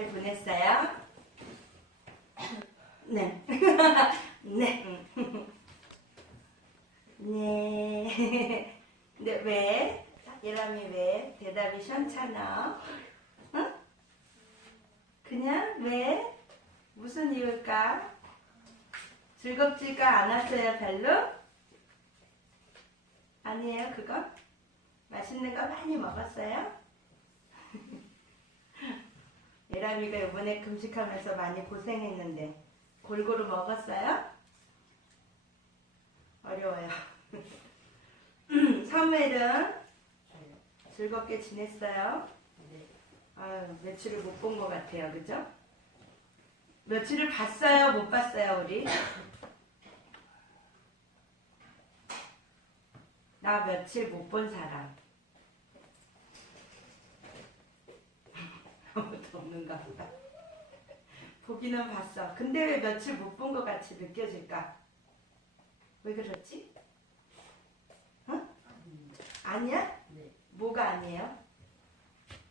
잘 보냈어요? 네. 네. 네. 근데 왜? 예람이 왜? 대답이 시원찮아? 응? 그냥 왜? 무슨 이유일까? 즐겁지가 않았어요, 별로? 아니에요, 그건? 맛있는 거 많이 먹었어요? 예람이가 이번에 금식하면서 많이 고생했는데 골고루 먹었어요? 어려워요. 사무엘은 즐겁게 지냈어요? 아유, 며칠을 못 본 것 같아요, 그죠? 며칠을 봤어요, 못 봤어요, 우리? 나 며칠 못 본 사람. 아무도 없는가 보다. 보기는 봤어. 근데 왜 며칠 못 본 것 같이 느껴질까? 왜 그렇지? 어? 아니야? 네. 뭐가 아니에요?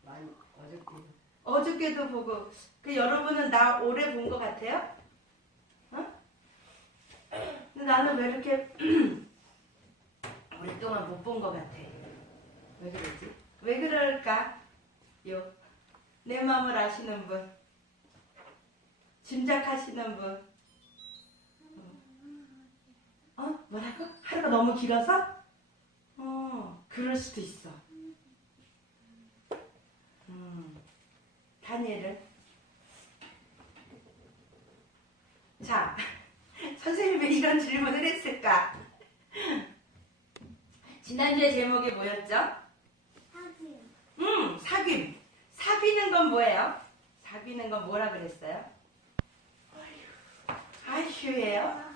많이 어저께 어저께도 보고. 그 여러분은 나 오래 본 것 같아요? 어? 근데 나는 왜 이렇게 오랫동안 못 본 것 같아? 왜 그러지? 왜 그럴까? 내 마음을 아시는 분, 짐작하시는 분. 뭐라고? 하루가 너무 길어서? 그럴 수도 있어. 다니엘은? 자, 선생님이 왜 이런 질문을 했을까? 지난주에 제목이 뭐였죠? 사귐. 사귀는 건 뭐예요? 사귀는 건 뭐라 그랬어요? 아휴예요?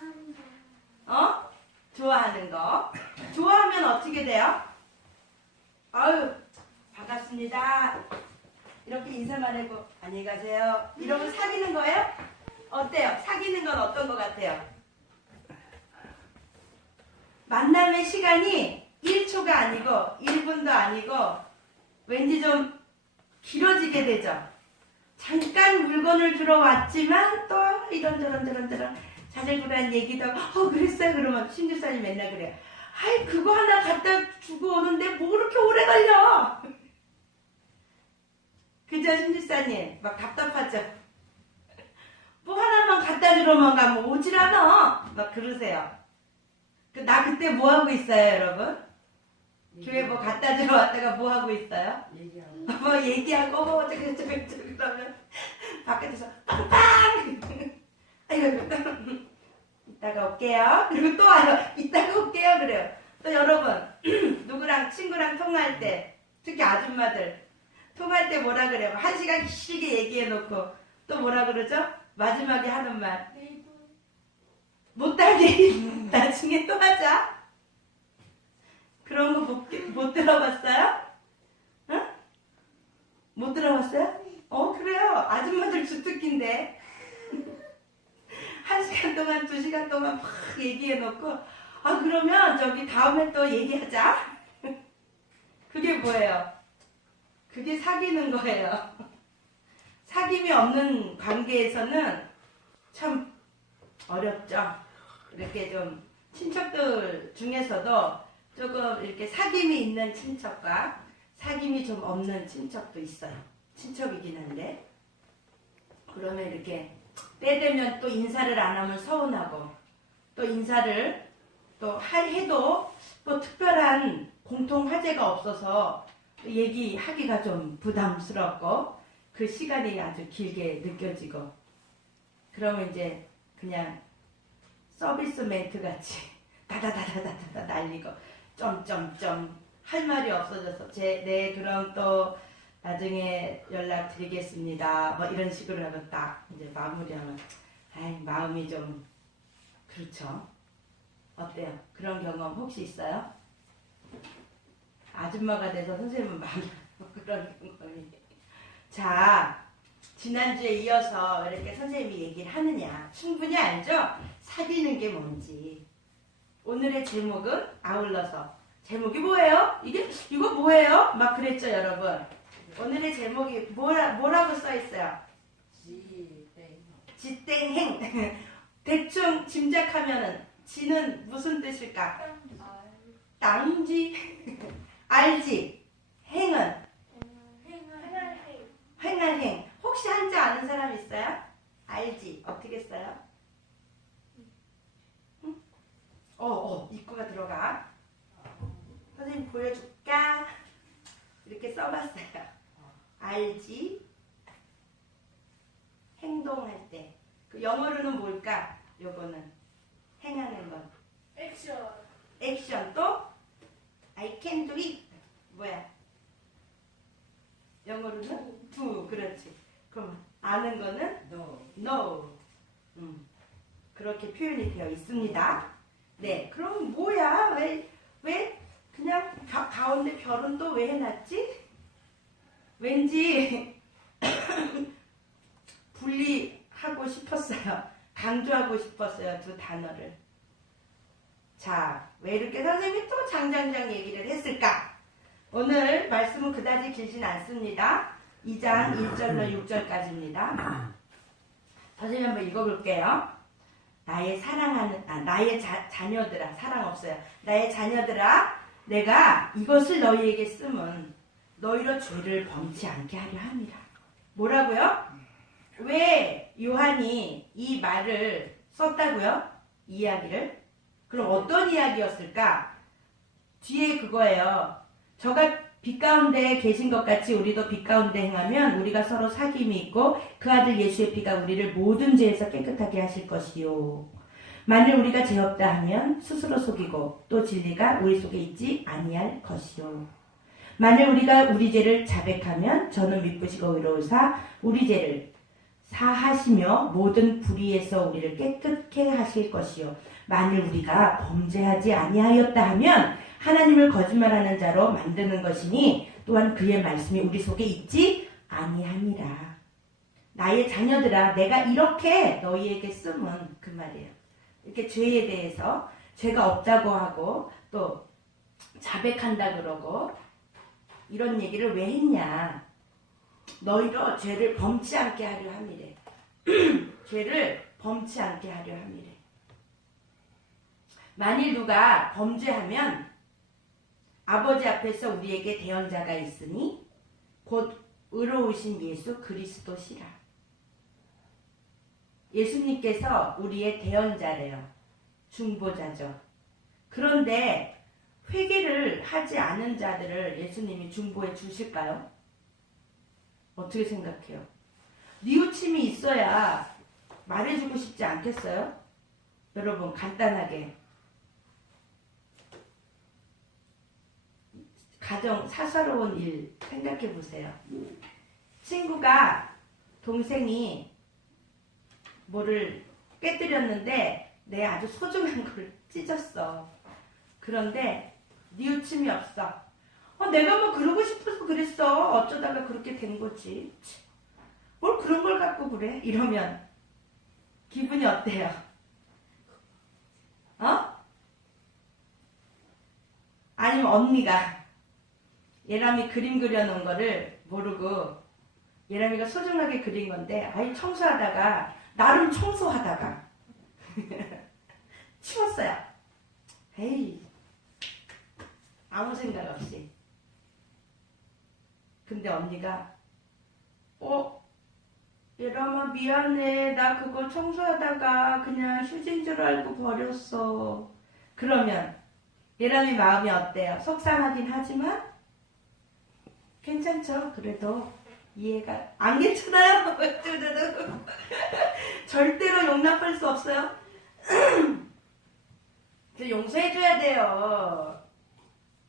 좋아하는 거. 좋아하면 어떻게 돼요? 아유, 반갑습니다. 이렇게 인사만 하고 안녕히 가세요. 이러면 사귀는 거예요? 어때요? 사귀는 건 어떤 것 같아요? 만남의 시간이 1초가 아니고 1분도 아니고 왠지 좀 길어지게 되죠. 잠깐 물건을 주러 왔지만 또 이런저런 자잘구레한 얘기도 하고 그랬어요. 그러면 신주사님 맨날 그래요. 아이 그거 하나 갖다 주고 오는데 뭐 그렇게 오래 걸려. 그죠 신주사님? 막 답답하죠. 뭐 하나만 갖다 주러만 가면 오질 않아. 막 그러세요. 나 그때 뭐 하고 있어요 여러분? 교회 뭐 갖다 주러 왔다가 뭐 하고 있어요? 얘기하고 뭐 얘기하고 어쩌고 그러면 바깥에서 빵빵 아이고 이따가 올게요. 그리고 또 와요. 이따가 올게요. 그래요. 또 여러분 누구랑 친구랑 통화할 때 특히 아줌마들 통화할 때 뭐라 그래요? 1시간 길게 얘기해놓고 또 뭐라 그러죠? 마지막에 하는 말 못하게 나중에 또 하자. 그런 거 못 들어봤어요? 응? 못 들어봤어요? 그래요. 아줌마들 주특기인데 1시간 동안 2시간 동안 막 얘기해놓고 그러면 저기 다음에 또 얘기하자. 그게 뭐예요? 그게 사귀는 거예요. 사귐이 없는 관계에서는 참 어렵죠. 이렇게 좀 친척들 중에서도 조금 이렇게 사귐이 있는 친척과 사귐이 좀 없는 친척도 있어요. 친척이긴 한데 그러면 이렇게 때 되면 또 인사를 안 하면 서운하고 또 인사를 또 해도 뭐 특별한 공통 화제가 없어서 얘기하기가 좀 부담스럽고 그 시간이 아주 길게 느껴지고 그러면 이제 그냥 서비스 멘트 같이 다다다다다다 날리고 점점점 할 말이 없어져서 네 그럼 또 나중에 연락드리겠습니다. 뭐 이런 식으로 하면 딱 이제 마무리하면 마음이 좀 그렇죠. 어때요? 그런 경험 혹시 있어요? 아줌마가 돼서 선생님은 많이 그런 경험이. 자, 지난주에 이어서 이렇게 선생님이 얘기를 하느냐 충분히 알죠? 사귀는 게 뭔지. 오늘의 제목은 아울러서 제목이 뭐예요? 이거 뭐예요? 막 그랬죠 여러분. 오늘의 제목이 뭐라고 써 있어요? 지땡행. 대충 짐작하면은 지는 무슨 뜻일까? 땅지. 알지. 행은 행할 행. 혹시 한자 아는 사람 있어요? 알지. 어떻게 써요? 응? 입구가 들어가. 선생님 보여줄까? 이렇게 써봤어요. 알지. 행동할 때. 그 영어로는 뭘까? 요거는 행하는 건. 액션 또 I can do it. 뭐야? 영어로는 do. 그렇지. 그럼 아는 거는 no. 그렇게 표현이 되어 있습니다. 네. 그럼 뭐야? 왜 그냥 가운데 별은 또 왜 해놨지? 왠지 분리하고 싶었어요. 강조하고 싶었어요. 두 단어를. 자, 왜 이렇게 선생님이 또 장장장 얘기를 했을까? 오늘 말씀은 그다지 길진 않습니다. 2장 1절로 6절까지입니다. 선생님 한번 읽어볼게요. 나의 자녀들아, 사랑 없어요. 나의 자녀들아, 내가 이것을 너희에게 쓰면 너희로 죄를 범치 않게 하려 함이라. 뭐라고요? 왜 요한이 이 말을 썼다고요? 이야기를? 그럼 어떤 이야기였을까? 뒤에 그거예요. 저가 빛 가운데 계신 것 같이 우리도 빛 가운데 행하면 우리가 서로 사귐이 있고 그 아들 예수의 피가 우리를 모든 죄에서 깨끗하게 하실 것이요. 만일 우리가 죄 없다 하면 스스로 속이고 또 진리가 우리 속에 있지 아니할 것이요. 만일 우리가 우리 죄를 자백하면 저는 미쁘시고 의로우사 우리 죄를 사하시며 모든 불의에서 우리를 깨끗게 하실 것이요. 만일 우리가 범죄하지 아니하였다 하면 하나님을 거짓말하는 자로 만드는 것이니 또한 그의 말씀이 우리 속에 있지 아니하니라. 나의 자녀들아, 내가 이렇게 너희에게 쓰면, 그 말이에요. 이렇게 죄에 대해서 죄가 없다고 하고 또 자백한다 그러고 이런 얘기를 왜 했냐. 너희로 죄를 범치 않게 하려 함이래. 죄를 범치 않게 하려 함이래. 만일 누가 범죄하면 아버지 앞에서 우리에게 대언자가 있으니 곧 의로우신 예수 그리스도시라. 예수님께서 우리의 대언자래요. 중보자죠. 그런데 회개를 하지 않은 자들을 예수님이 중보해 주실까요? 어떻게 생각해요? 뉘우침이 있어야 말해주고 싶지 않겠어요? 여러분 간단하게 가정 사사로운 일 생각해 보세요. 친구가 동생이 뭐를 깨뜨렸는데 내 아주 소중한 걸 찢었어. 그런데 뉘우침이 없어. 내가 뭐 그러고 싶어서 그랬어. 어쩌다가 그렇게 된 거지. 뭘 그런 걸 갖고 그래? 이러면 기분이 어때요? 아니면 언니가 예람이 그림 그려놓은 거를 모르고 예람이가 소중하게 그린 건데 청소하다가 나름 청소하다가 치웠어요. 에이 아무 생각 없이. 근데 언니가 예람아 미안해. 나 그거 청소하다가 그냥 휴지인 줄 알고 버렸어. 그러면 예람이 마음이 어때요? 속상하긴 하지만 괜찮죠? 그래도 이해가 안 괜찮아요? 절대로 용납할 수 없어요. 용서해줘야 돼요.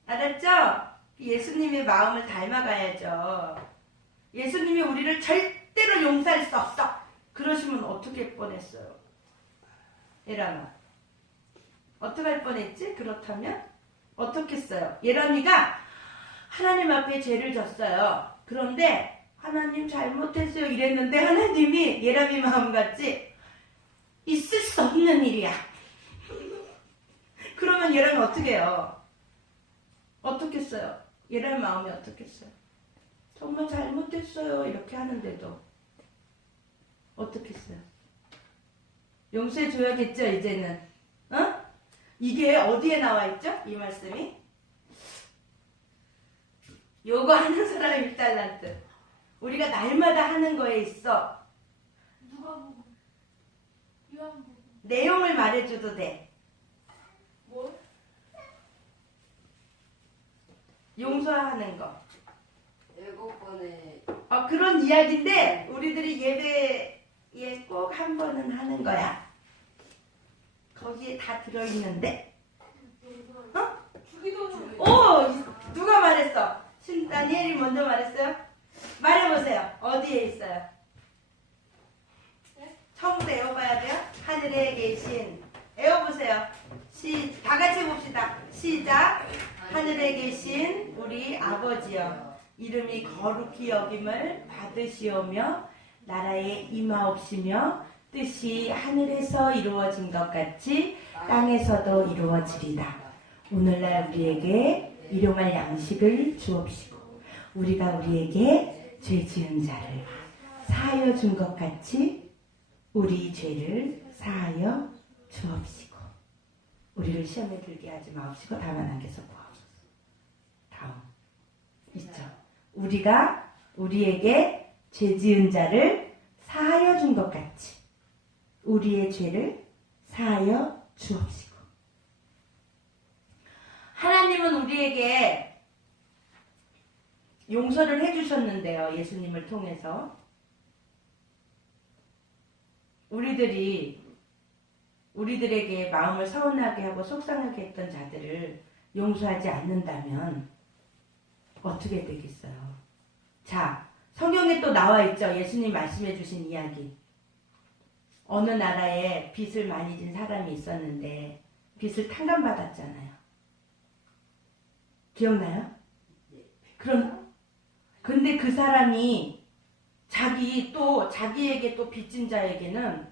알았죠? 예수님의 마음을 닮아가야죠. 예수님이 우리를 절대로 용서할 수 없어. 그러시면 어떻게 뻔했어요? 예람아 어떻게 할 뻔했지? 그렇다면 어떻게 했어요? 예람이가 하나님 앞에 죄를 졌어요. 그런데 하나님 잘못했어요 이랬는데 하나님이 예람이 마음같이 있을 수 없는 일이야. 그러면 예람이 어떻게 해요? 어떻게 했어요? 예람이 마음이 어떻게 했어요? 정말 잘못했어요 이렇게 하는데도 어떻게 했어요? 용서해 줘야겠죠, 이제는. 어? 이게 어디에 나와 있죠? 이 말씀이? 요거 하는 사람이 1달란트. 우리가 날마다 하는 거에 있어. 누가 보고? 요한복음. 내용을 말해줘도 돼. 뭘? 용서하는 거. 7번에 그런 이야기인데 우리들이 예배에 꼭 한 번은 하는 거야. 거기에 다 들어있는데. 주기도는 누가 말했어? 다니엘이 먼저 말했어요? 말해보세요. 어디에 있어요? 네? 처음부터 외워봐야 돼요? 하늘에 계신. 외워보세요. 다 같이 봅시다. 시작. 하늘에 계신 우리 아버지여, 이름이 거룩히 여김을 받으시오며 나라에 임하옵시며 뜻이 하늘에서 이루어진 것 같이 땅에서도 이루어지리다. 오늘날 우리에게 일용할 양식을 주옵시고 우리가 우리에게 죄 지은 자를 사하여 준 것 같이 우리 죄를 사하여 주옵시고 우리를 시험에 들게 하지 마옵시고 다만 안개서 구하옵소서. 다음 있죠. 우리가 우리에게 죄 지은 자를 사하여 준 것 같이 우리의 죄를 사하여 주옵시고. 하나님은 우리에게 용서를 해주셨는데요. 예수님을 통해서 우리들에게 마음을 서운하게 하고 속상하게 했던 자들을 용서하지 않는다면 어떻게 되겠어요? 자, 성경에 또 나와 있죠. 예수님 말씀해 주신 이야기. 어느 나라에 빚을 많이 진 사람이 있었는데 빚을 탕감받았잖아요. 기억나요? 근데 그 사람이 자기에게 또 빚진 자에게는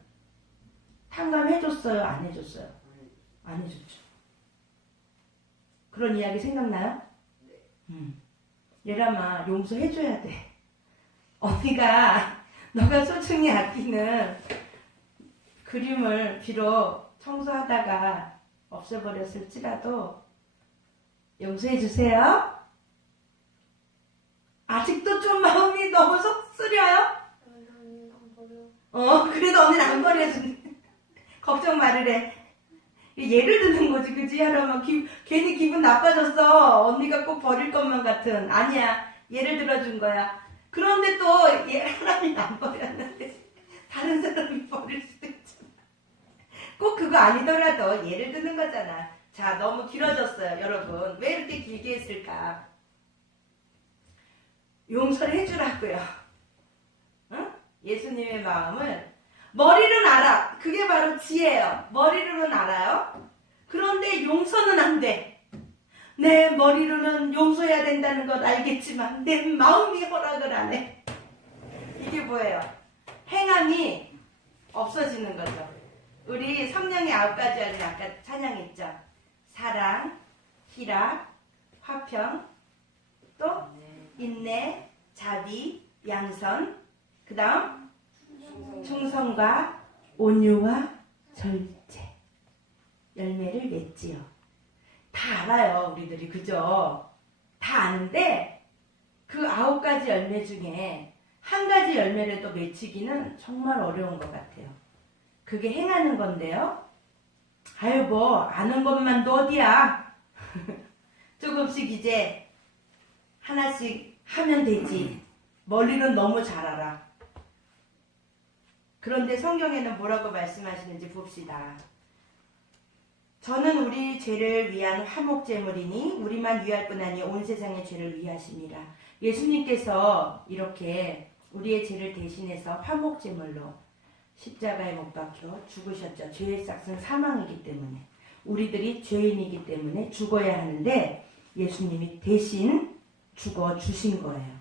탕감해줬어요? 안 해줬어요? 안 해줬죠. 그런 이야기 생각나요? 얘람아, 용서해줘야 돼. 너가 소중히 아끼는 그림을 비록 청소하다가 없애버렸을지라도 용서해주세요. 아직도 좀 마음이 너무 속 쓰려요? 그래도 언니는 안 버려준대. 걱정 말으래. 예를 드는 거지, 그지? 하려면 괜히 기분 나빠졌어. 언니가 꼭 버릴 것만 같은. 아니야. 예를 들어준 거야. 그런데 또 하나님 안 버렸는데 다른 사람이 버릴 수도 있잖아. 꼭 그거 아니더라도 예를 드는 거잖아. 자, 너무 길어졌어요, 여러분. 왜 이렇게 길게 했을까? 용서를 해주라고요. 응? 예수님의 마음을 머리로는 알아. 그게 바로 지혜예요. 머리로는 알아요. 그런데 용서는 안 돼. 내 머리로는 용서해야 된다는 것 알겠지만 내 마음이 허락을 안 해. 이게 뭐예요? 행함이 없어지는 거죠. 우리 성령의 9가지 알림 아까 찬양했죠. 사랑, 희락, 화평, 또 인내, 자비, 양선, 그 다음 충성과 온유와 절제. 열매를 맺지요. 다 알아요, 우리들이. 그죠? 다 아는데 그 9가지 열매 중에 한 가지 열매를 또 맺히기는 정말 어려운 것 같아요. 그게 행하는 건데요. 아유, 아는 것만도 어디야. 조금씩 이제 하나씩 하면 되지. 머리는 너무 잘 알아. 그런데 성경에는 뭐라고 말씀하시는지 봅시다. 저는 우리 죄를 위한 화목제물이니 우리만 위할 뿐 아니 온 세상의 죄를 위하심이라. 예수님께서 이렇게 우리의 죄를 대신해서 화목제물로 십자가에 못 박혀 죽으셨죠. 죄의 싹은 사망이기 때문에. 우리들이 죄인이기 때문에 죽어야 하는데 예수님이 대신 죽어 주신 거예요.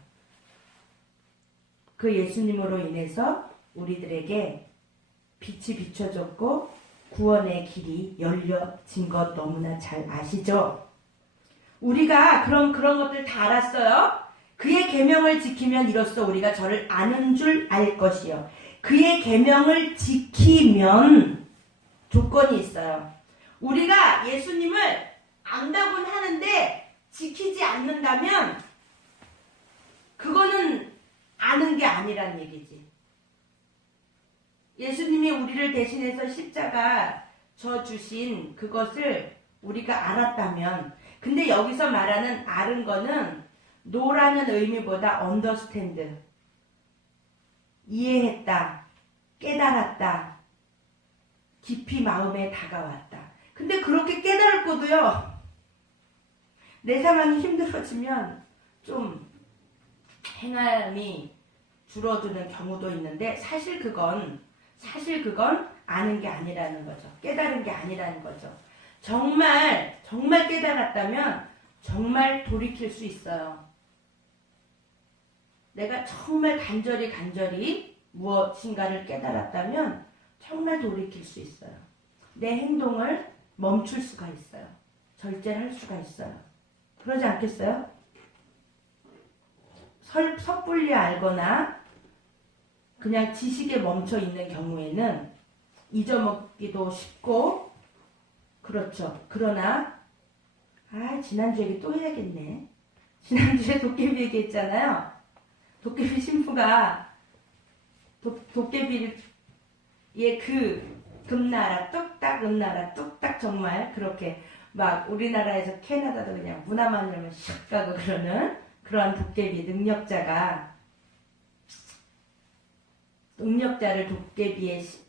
그 예수님으로 인해서 우리들에게 빛이 비춰졌고 구원의 길이 열려진 것 너무나 잘 아시죠? 우리가 그런 것들 다 알았어요. 그의 계명을 지키면 이로써 우리가 저를 아는 줄 알 것이요 그의 계명을 지키면 조건이 있어요. 우리가 예수님을 안다고는 하는데 지키지 않는다면 그거는 아는 게 아니란 얘기지. 예수님이 우리를 대신해서 십자가 져 주신 그것을 우리가 알았다면, 근데 여기서 말하는 아는 거는 노라는 의미보다 understand, 이해했다, 깨달았다, 깊이 마음에 다가왔다. 근데 그렇게 깨달을 거도요, 내 상황이 힘들어지면 좀 행함이 줄어드는 경우도 있는데 사실 그건 아는 게 아니라는 거죠. 깨달은 게 아니라는 거죠. 정말 깨달았다면 정말 돌이킬 수 있어요. 내가 정말 간절히 무엇인가를 깨달았다면 정말 돌이킬 수 있어요. 내 행동을 멈출 수가 있어요. 절제할 수가 있어요. 그러지 않겠어요? 섣불리 알거나 그냥 지식에 멈춰 있는 경우에는 잊어먹기도 쉽고, 그렇죠. 그러나 지난주 얘기 또 해야겠네. 지난주에 도깨비 얘기했잖아요. 도깨비 신부가 도깨비의 그 금나라 뚝딱 은나라 뚝딱 정말 그렇게 막 우리나라에서 캐나다도 그냥 문화만 열면 샥 가고 그러는 그러한 도깨비 능력자를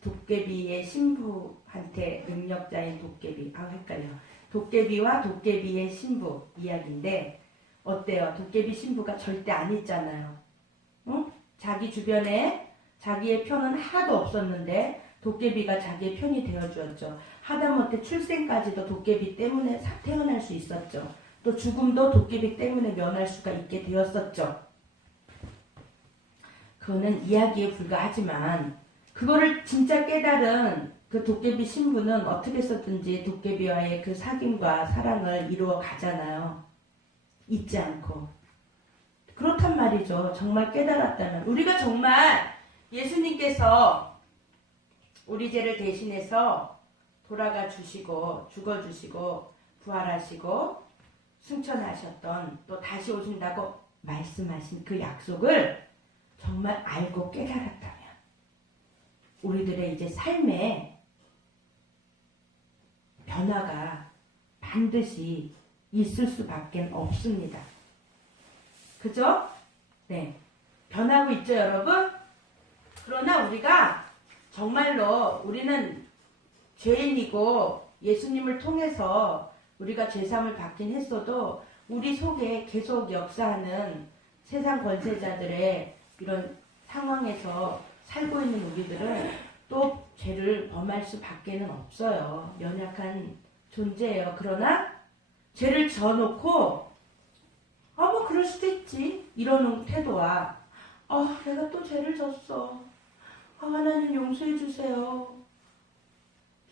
도깨비의 신부한테 능력자인 도깨비, 헷갈려. 도깨비와 도깨비의 신부 이야기인데 어때요? 도깨비 신부가 절대 안 있잖아요. 응? 자기 주변에 자기의 편은 하나도 없었는데 도깨비가 자기의 편이 되어주었죠. 하다못해 출생까지도 도깨비 때문에 태어날 수 있었죠. 또 죽음도 도깨비 때문에 면할 수가 있게 되었었죠. 그거는 이야기에 불과하지만 그거를 진짜 깨달은 그 도깨비 신부는 어떻게 해서든지 도깨비와의 그 사귐과 사랑을 이루어 가잖아요. 잊지 않고. 그렇단 말이죠. 정말 깨달았다면. 우리가 정말 예수님께서 우리 죄를 대신해서 돌아가 주시고 죽어주시고 부활하시고 승천하셨던, 또 다시 오신다고 말씀하신 그 약속을 정말 알고 깨달았다면 우리들의 이제 삶에 변화가 반드시 있을 수밖에 없습니다. 그죠? 네. 변하고 있죠, 여러분? 그러나 우리가 정말로 우리는 죄인이고 예수님을 통해서 우리가 죄사함을 받긴 했어도 우리 속에 계속 역사하는 세상 권세자들의 이런 상황에서 살고 있는 우리들은 또 죄를 범할 수밖에는 없어요. 연약한 존재예요. 그러나 죄를 져놓고 뭐 그럴 수도 있지 이러는 태도와 내가 또 죄를 졌어. 하나님 용서해 주세요.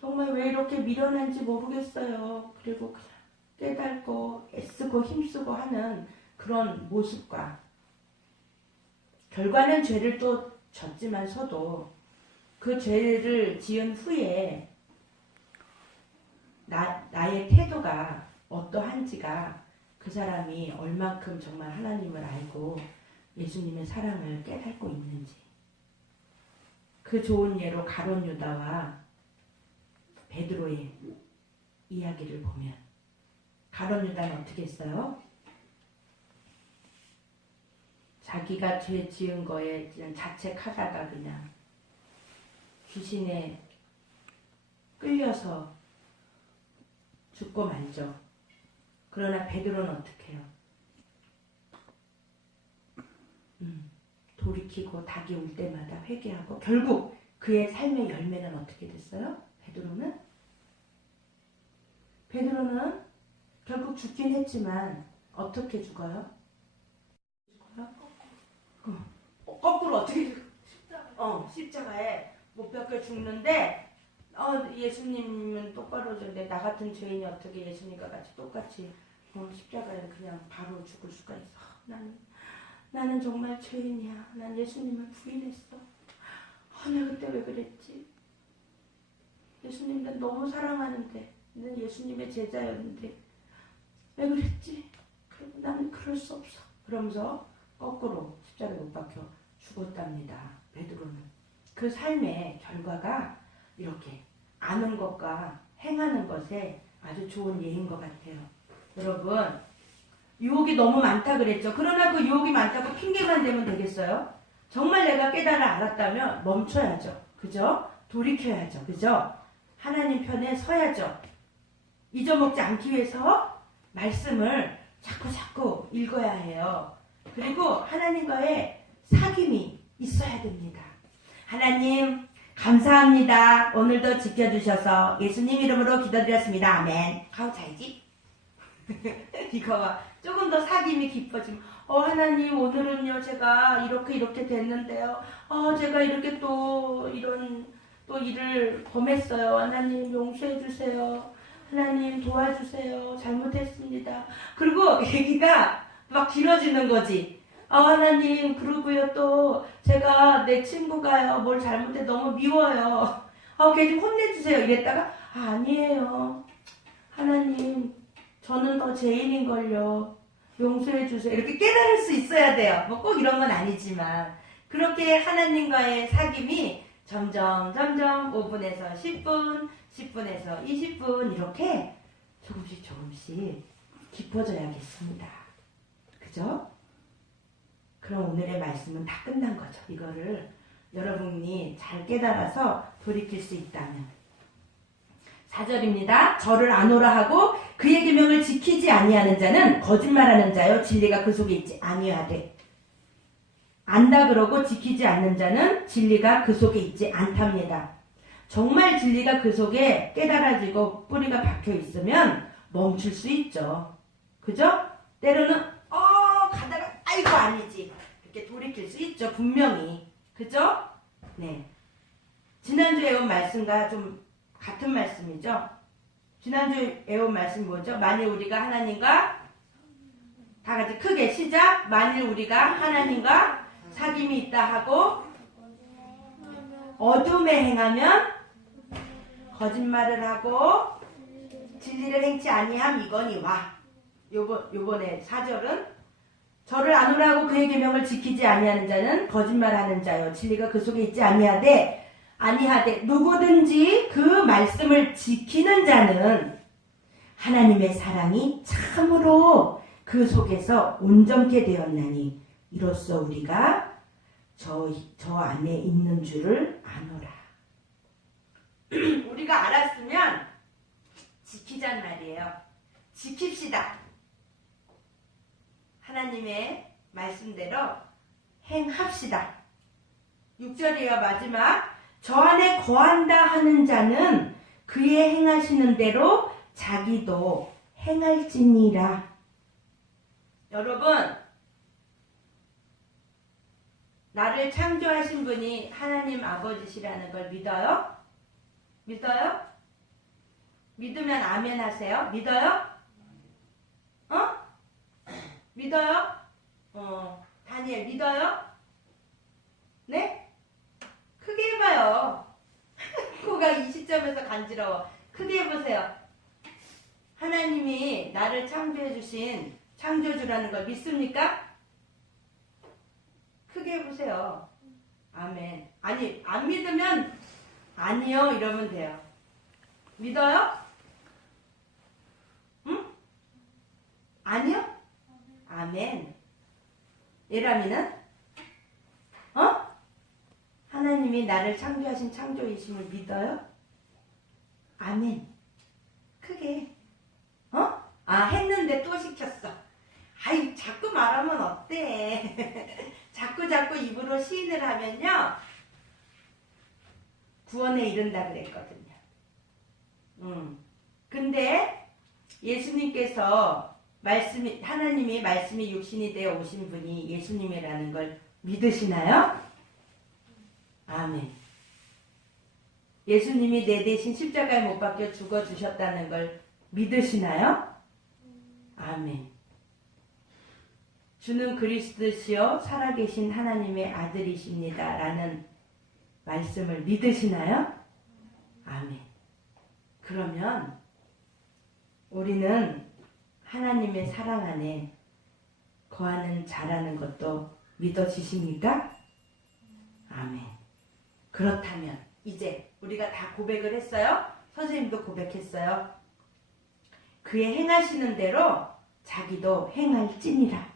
정말 왜 이렇게 미련한지 모르겠어요. 그리고 그냥 깨닫고 애쓰고 힘쓰고 하는 그런 모습과 결과는 죄를 또 졌지만서도 그 죄를 지은 후에 나의 태도가 어떠한지가 그 사람이 얼만큼 정말 하나님을 알고 예수님의 사랑을 깨닫고 있는지. 그 좋은 예로 가룟 유다와 베드로의 이야기를 보면 가룟 유다는 어떻게 했어요? 자기가 죄 지은 거에 그냥 자책하다가 그냥 귀신에 끌려서 죽고 말죠. 그러나 베드로는 어떻게 해요? 돌이키고 닭이 울 때마다 회개하고 결국 그의 삶의 열매는 어떻게 됐어요? 베드로는 결국 죽긴 했지만 어떻게 죽어요? 거꾸로 어떻게 십자가에 못 박혀 죽는데 예수님은 똑바로 졌는데 나 같은 죄인이 어떻게 예수님과 같이 똑같이 십자가에 그냥 바로 죽을 수가 있어. 나는 정말 죄인이야. 난 예수님을 부인했어. 내가 그때 왜 그랬지? 예수님 난 너무 사랑하는데, 난 예수님의 제자였는데 왜 그랬지? 그리고 나는 그럴 수 없어. 그러면서 거꾸로 십자가에 못 박혀 죽었답니다. 베드로는. 그 삶의 결과가 이렇게 아는 것과 행하는 것에 아주 좋은 예인 것 같아요. 여러분, 유혹이 너무 많다 그랬죠. 그러나 그 유혹이 많다고 핑계만 대면 되겠어요? 정말 내가 깨달아 알았다면 멈춰야죠. 그죠? 돌이켜야죠. 그죠? 하나님 편에 서야죠. 잊어먹지 않기 위해서 말씀을 자꾸 읽어야 해요. 그리고 하나님과의 사귐이 있어야 됩니다. 하나님 감사합니다. 오늘도 지켜주셔서 예수님 이름으로 기도드렸습니다. 아멘. 하고 자야지. 이거와 조금 더 사귐이 깊어지면 하나님 오늘은요 제가 이렇게 됐는데요. 제가 이렇게 또 일을 범했어요. 하나님 용서해 주세요. 하나님 도와주세요. 잘못했습니다. 그리고 얘기가 막 길어지는 거지. 하나님 그러고요 또 제가 내 친구가요 뭘 잘못해 너무 미워요. 걔 좀 혼내주세요. 이랬다가 아니에요. 하나님 저는 더 죄인인걸요. 용서해 주세요. 이렇게 깨달을 수 있어야 돼요. 뭐 꼭 이런 건 아니지만 그렇게 하나님과의 사귐이 점점 5분에서 10분, 10분에서 20분 이렇게 조금씩 깊어져야겠습니다. 그죠? 그럼 오늘의 말씀은 다 끝난 거죠. 이거를 여러분이 잘 깨달아서 돌이킬 수 있다면 4절입니다. 저를 아노라 하고 그의 계명을 지키지 아니하는 자는 거짓말하는 자요 진리가 그 속에 있지 아니하되 안다 그러고 지키지 않는 자는 진리가 그 속에 있지 않답니다. 정말 진리가 그 속에 깨달아지고 뿌리가 박혀 있으면 멈출 수 있죠. 그죠? 때로는 가다가 아이고 아니지 이렇게 돌이킬 수 있죠. 분명히. 그죠? 네. 지난주에 온 말씀과 좀 같은 말씀이죠. 지난주에 온 말씀이 뭐죠? 만일 우리가 하나님과 다 같이 크게 시작. 만일 우리가 하나님과 사귐이 있다 하고 어둠에 행하면 거짓말을 하고 진리를 행치 아니함 이거니와. 요번에 4절은 저를 아노라 하고 그의 계명을 지키지 아니하는 자는 거짓말하는 자요 진리가 그 속에 있지 아니하되 누구든지 그 말씀을 지키는 자는 하나님의 사랑이 참으로 그 속에서 온전케 되었나니 이로써 우리가 저 안에 있는 줄을 아노라. 우리가 알았으면 지키자는 말이에요. 지킵시다. 하나님의 말씀대로 행합시다. 6절이에요. 마지막. 저 안에 거한다 하는 자는 그의 행하시는 대로 자기도 행할지니라. 여러분, 나를 창조하신 분이 하나님 아버지시라는 걸 믿어요? 믿어요? 믿으면 아멘 하세요. 믿어요? 믿어요? 다니엘 믿어요? 네? 크게 해봐요. 코가 이 시점에서 간지러워. 크게 해보세요. 하나님이 나를 창조해주신 창조주라는 걸 믿습니까? 크게 해보세요. 아멘. 아니, 안 믿으면 아니요 이러면 돼요. 믿어요? 응? 아니요? 아멘. 예람이는? 하나님이 나를 창조하신 창조이심을 믿어요? 아멘. 크게. 했는데 또 시켰어. 아이, 자꾸 말하면 어때? 자꾸 입으로 시인을 하면요. 구원에 이른다 그랬거든요. 근데 예수님께서 하나님이 말씀이 육신이 되어 오신 분이 예수님이라는 걸 믿으시나요? 아멘. 예수님이 내 대신 십자가에 못 박혀 죽어주셨다는 걸 믿으시나요? 아멘. 주는 그리스도시요 살아계신 하나님의 아들이십니다. 라는 말씀을 믿으시나요? 아멘. 그러면 우리는 하나님의 사랑 안에 거하는 자라는 것도 믿어지십니까? 아멘. 그렇다면 이제 우리가 다 고백을 했어요. 선생님도 고백했어요. 그의 행하시는 대로 자기도 행할지니라.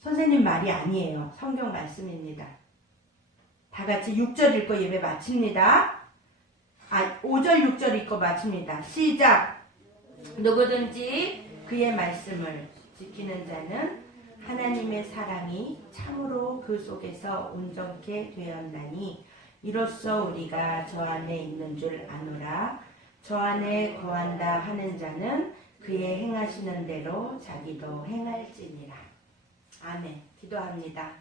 선생님 말이 아니에요. 성경 말씀입니다. 다 같이 6절 읽고 예배 마칩니다. 5절 6절 읽고 마칩니다. 시작. 누구든지 그의 말씀을 지키는 자는 하나님의 사랑이 참으로 그 속에서 온전케 되었나니 이로써 우리가 저 안에 있는 줄 아노라. 저 안에 거한다 하는 자는 그의 행하시는 대로 자기도 행할지니라. 아멘. 기도합니다.